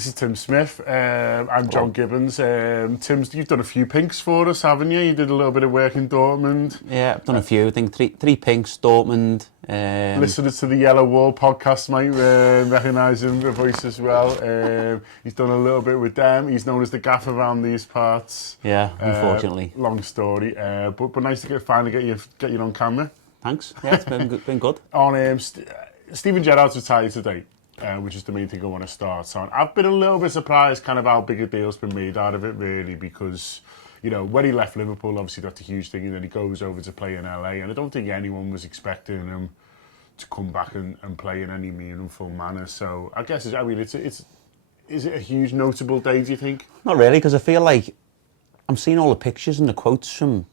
This is Tim Smith. I'm John Gibbons. Tim, you've done a few pinks for us, haven't you? You did a little bit of work in Dortmund. Yeah, I've done a few. I think three pinks, Dortmund. Listeners to the Yellow Wall podcast might recognise him, the voice as well. He's done a little bit with them. He's known as the Gaffer around these parts. Yeah, unfortunately. Long story, but nice to finally get you on camera. Thanks. Yeah, it's been good. On Steven Gerrard's retired today. Which is the main thing I want to start on. I've been a little bit surprised kind of how big a deal's been made out of it, really, because, you know, when he left Liverpool, obviously that's a huge thing, and then he goes over to play in LA, and I don't think anyone was expecting him to come back and play in any meaningful manner. So I guess, is it a huge notable day, do you think? Not really, because I feel like I'm seeing all the pictures and the quotes from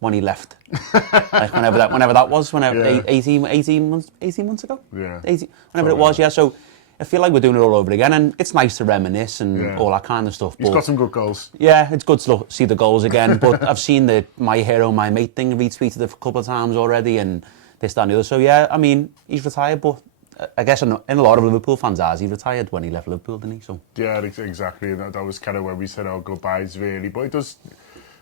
when he left, like whenever that was, 18 months ago? Yeah. Whenever it was, yeah, so I feel like we're doing it all over again, and it's nice to reminisce and all that kind of stuff. He's got some good goals. Yeah, it's good to see the goals again, but I've seen the my hero, my mate thing retweeted a couple of times already, and this, that and the other. So yeah, I mean, he's retired, but I guess in a lot of Liverpool fans' eyes, he retired when he left Liverpool, didn't he? So yeah, exactly, and that was kind of when we said our goodbyes, really. But it does...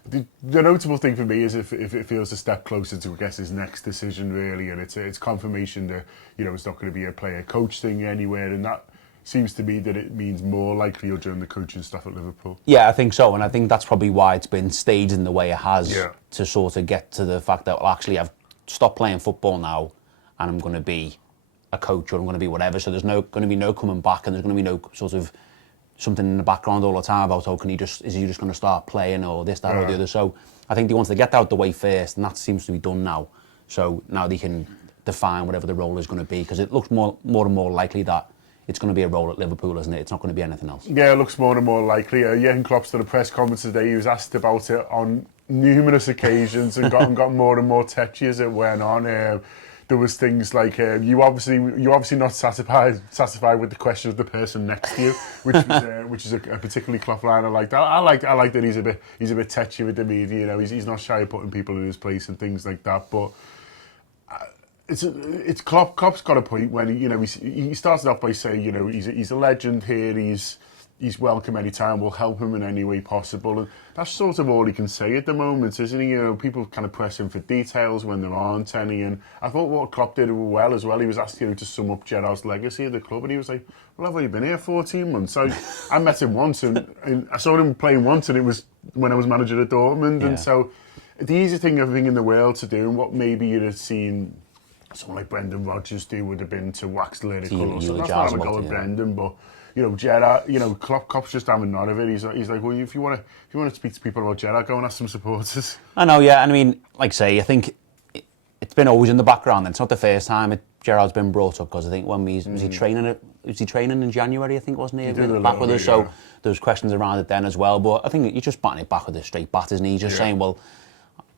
The notable thing for me is if it feels a step closer to, I guess, his next decision, really, and it's confirmation that, you know, it's not going to be a player-coach thing anywhere, and that seems to me that it means more likely he'll join the coaching staff at Liverpool. Yeah, I think so, and I think that's probably why it's been staged in the way it has, to sort of get to the fact that, well, actually, I've stopped playing football now, and I'm going to be a coach, or I'm going to be whatever, so there's going to be no coming back, and there's going to be no sort of something in the background all the time about, is he just going to start playing, or this, that, or the other. So I think they wanted to get that out the way first, and that seems to be done now. So now they can define whatever the role is going to be, because it looks more and more likely that it's going to be a role at Liverpool, isn't it? It's not going to be anything else. Yeah, it looks more and more likely. Jurgen Klopp's done a press conference today. He was asked about it on numerous occasions and got more and more tetchy as it went on. There was things like you're obviously not satisfied with the question of the person next to you, which is a particularly Klopp line. I like that. I like that he's a bit tetchy with the media. You know, he's not shy of putting people in his place and things like that. But it's Klopp's got a point when he started off by saying, you know, he's a legend here. He's welcome anytime. We'll help him in any way possible, and that's sort of all he can say at the moment, isn't he? You know, people kind of press him for details when there aren't any, and I thought what Klopp did well as well. He was asked, you know, to sum up Gerrard's legacy at the club, and he was like, "Well, I've only been here 14 months. I met him once, and I saw him playing once, and it was when I was manager at Dortmund, and so the easy thing in the world to do, and what maybe you'd have seen someone like Brendan Rodgers do would have been to wax lyrical or something. That's not how I go with Brendan, but. You know, Gerrard, you know, Klopp's just having none of it. He's like, well, if you want to speak to people about Gerrard, go and ask some supporters. I know, yeah. And I mean, like I say, I think it's been always in the background. It's not the first time Gerrard's been brought up, because I think when was he training in January? I think, wasn't he? Back with us, so there was questions around it then as well. But I think you're just batting it back with a straight bat, isn't he? Just saying, well,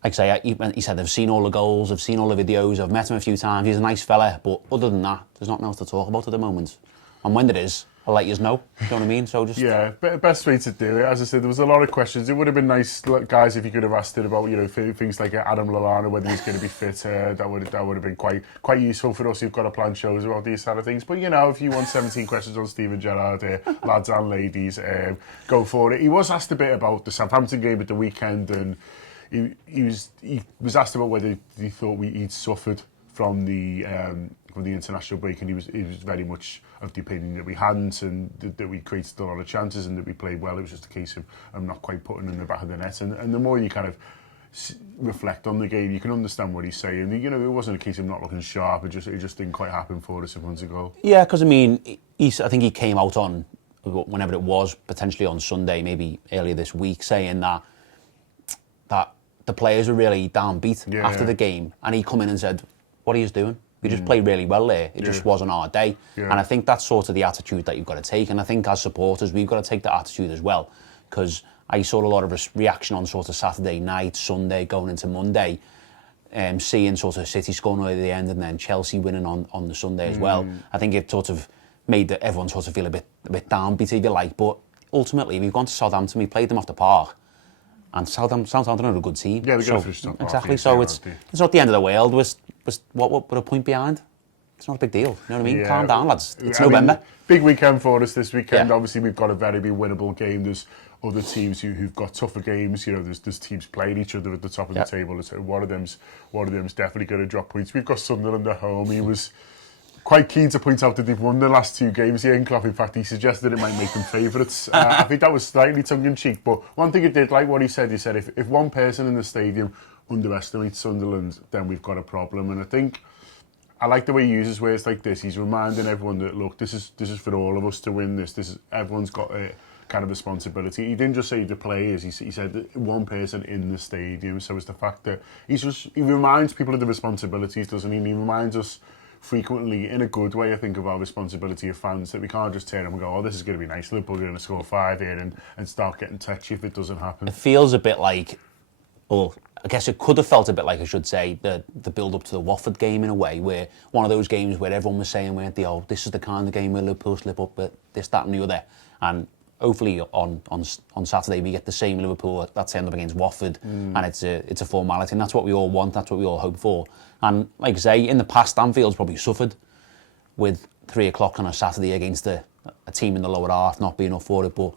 like I say, he said, I've seen all the goals, I've seen all the videos, I've met him a few times. He's a nice fella, but other than that, there's nothing else to talk about at the moment. And when there is, I'll let you know. You know what I mean? So just best way to do it. As I said, there was a lot of questions. It would have been nice, guys, if you could have asked it about, you know, things like Adam Lallana, whether he's going to be fit. That would have been quite useful for us who've got to plan shows about these kind of things. But you know, if you want 17 questions on Steven Gerrard, lads and ladies, go for it. He was asked a bit about the Southampton game at the weekend, and he was asked about whether he thought he'd suffered from the international break, and he was very much of the opinion that we hadn't, and that we created a lot of chances and that we played well. It was just a case of not quite putting in the back of the net, and the more you kind of reflect on the game, you can understand what he's saying. You know, it wasn't a case of not looking sharp. It just didn't quite happen for us a month ago. Yeah, because I mean, I think he came out on whenever it was, potentially on Sunday, maybe earlier this week, saying that the players were really downbeat after the game, and he come in and said, "What are you doing? We just played really well there. It just wasn't our day." And I think that's sort of the attitude that you've got to take. And I think as supporters, we've got to take that attitude as well. Because I saw a lot of reaction on sort of Saturday night, Sunday, going into Monday, seeing sort of City scoring at the end and then Chelsea winning on the Sunday as well. I think it sort of made everyone sort of feel a bit downbeat, if you like. But ultimately, we've gone to Southampton, we played them off the park. And Southampton are a good team. Yeah, we got to finish top. Exactly. So it's not the end of the world. We're a point behind. it's not a big deal. You know what I mean? Yeah. Calm down, lads. It's I mean, November. big weekend for us this weekend. Yeah. Obviously, we've got a very big winnable game. There's other teams who've got tougher games. You know, there's teams playing each other at the top of the table. So one of them's definitely going to drop points. We've got Sunderland at home. He was quite keen to point out that they've won the last 2 games. Jurgen Klopp, in fact, he suggested it might make them favourites. I think that was slightly tongue-in-cheek, but one thing I did like what he said if one person in the stadium underestimates Sunderland, then we've got a problem. And I think I like the way he uses words like this. He's reminding everyone that, look, this is for all of us to win this. Everyone's got a kind of responsibility. He didn't just say the players. He said that one person in the stadium. So it's the fact that he reminds people of the responsibilities, doesn't he? And he reminds us frequently, in a good way, I think, of our responsibility of fans, that we can't just turn up and go, oh, this is going to be nice, Liverpool are going to score 5 here, and start getting touchy if it doesn't happen. It feels a bit like, well, I guess it could have felt a bit like, I should say, the build-up to the Watford game in a way, where one of those games where everyone was saying, weren't they, oh, this is the kind of game where Liverpool slip up, but this, that and the other. And hopefully on Saturday we get the same Liverpool that turned up against Watford, and it's a formality, and that's what we all want, that's what we all hope for. And like I say, in the past, Anfield's probably suffered with 3 o'clock on a Saturday against a team in the lower half not being up for it, but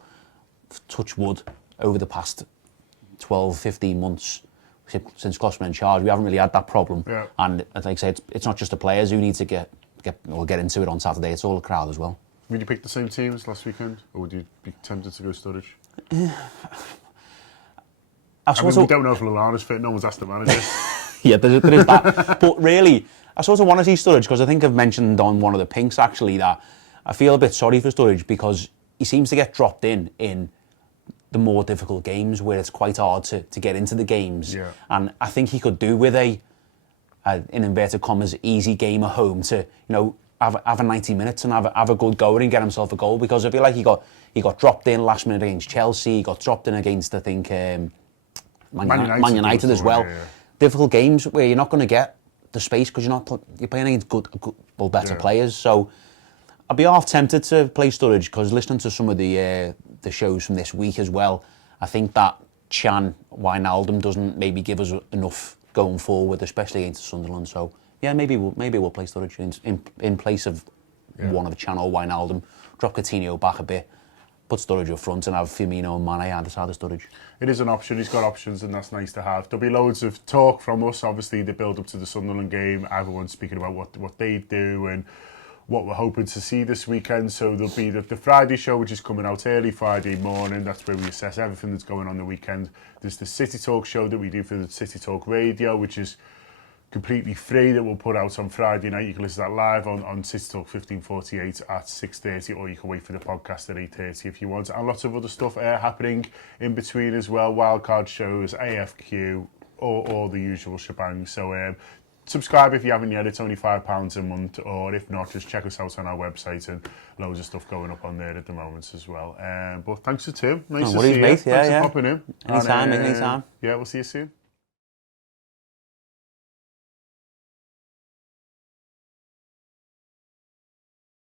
touch wood, over the past 12, 15 months since Klopp's been in charge, we haven't really had that problem. Yeah. And like I say, it's not just the players who need to we'll get into it on Saturday, it's all the crowd as well. Would you pick the same teams last weekend, or would you be tempted to go Sturridge? I mean, we don't know if Lallana's fit. No one's asked the manager. Yeah, there is that. But really, I sort of want to see Sturridge, because I think I've mentioned on one of the pinks actually that I feel a bit sorry for Sturridge, because he seems to get dropped in the more difficult games where it's quite hard to get into the games. Yeah. And I think he could do with in inverted commas, easy game at home to, have a 90 minutes and have a good go and get himself a goal, because I feel like he got dropped in last minute against Chelsea, he got dropped in against, I think, Man United as well. Yeah. Difficult games where you're not going to get the space because you're playing against better players. So I'd be half tempted to play Sturridge, because listening to some of the shows from this week as well, I think that Chan Wijnaldum doesn't maybe give us enough going forward, especially against Sunderland. So yeah, maybe we'll play Sturridge in place of one of Chan or Wijnaldum, drop Coutinho back a bit, put Sturridge up front, and have Firmino and Mane either side of Sturridge. It is an option. He's got options, and that's nice to have. There'll be loads of talk from us, obviously, the build-up to the Sunderland game. Everyone's speaking about what they do and what we're hoping to see this weekend. So there'll be the Friday show, which is coming out early Friday morning. That's where we assess everything that's going on the weekend. There's the City Talk show that we do for the City Talk Radio, which is completely free, that we'll put out on Friday night. You can listen to that live on City Talk 1548 at 6:30, or you can wait for the podcast at 8:30 if you want. And lots of other stuff happening in between as well. Wildcard shows, AFQ, all the usual shebang. So subscribe if you haven't yet. It's only £5 a month, or if not, just check us out on our website, and loads of stuff going up on there at the moment as well. But thanks to Tim. Nice to see you. Mate. Thanks for popping in. Anytime. Yeah, we'll see you soon.